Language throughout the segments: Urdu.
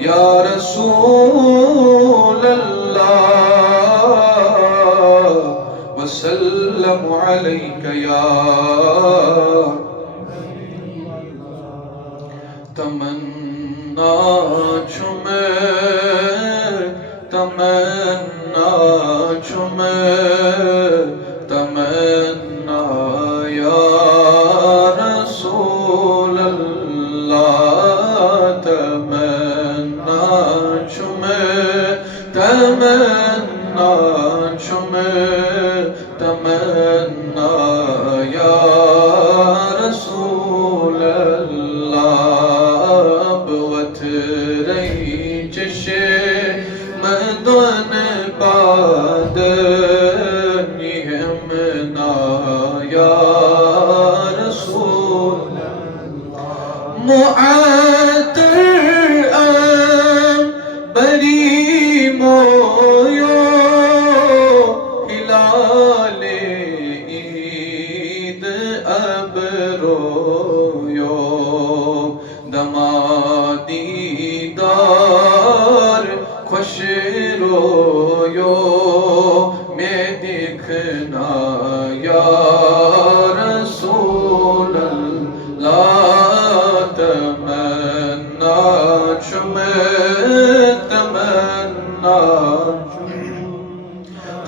یا رسول اللہ وسلم علیک یا تمنا تمنا یا رسول اللہ تمنا یا رسول اللہ بوت رہی مدن باد نہمنا یا رسول معطر بری مویو ہلال عید اب رویو دمادی دار خوش رویو میں دیکھنا یا رسول اللہ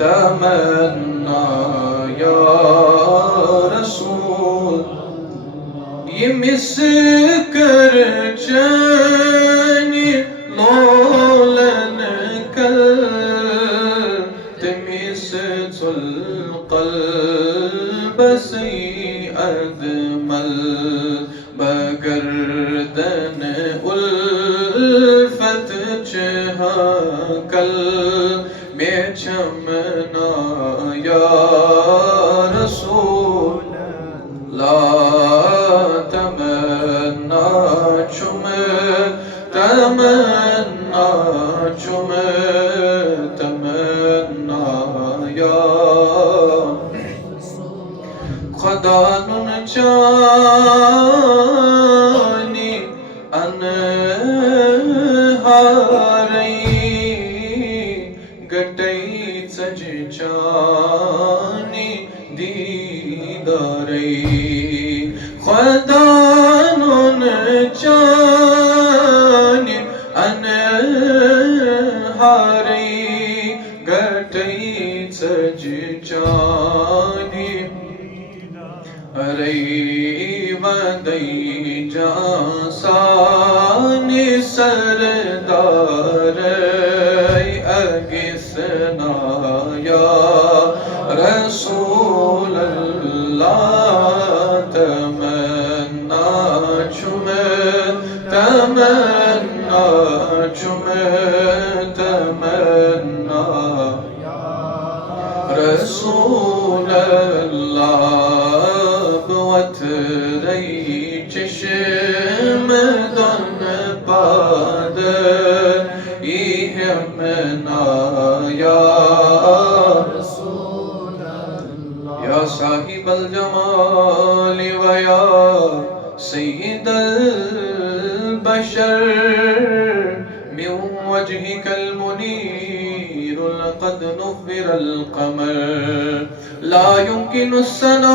تمنا یا رسول یہ مسکر چنی لولن کل تمیس القلب سیئد مل بگردن الفت چہا کل میں چمنا یا رسول لا تمنا یا خدا نن چانی انہاری گٹئی سج چانی دیداری خدا نن چانی انہاری گٹئی سج چانی رئی ودئی جاسانی سردار اگسنا یا رسول اللہ تمنا رسول اللہ بوت رئی چشم دن پاد ایہمنا یا رسول اللہ یا صاحب الجمال ویا سید البشر من وجهك المنير لقد نفر القمر لا يمكن الثناء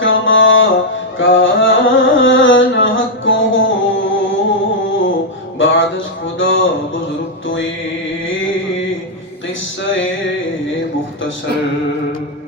كما كان حقه بعد خدا بزرگ توئی قصہ مختصر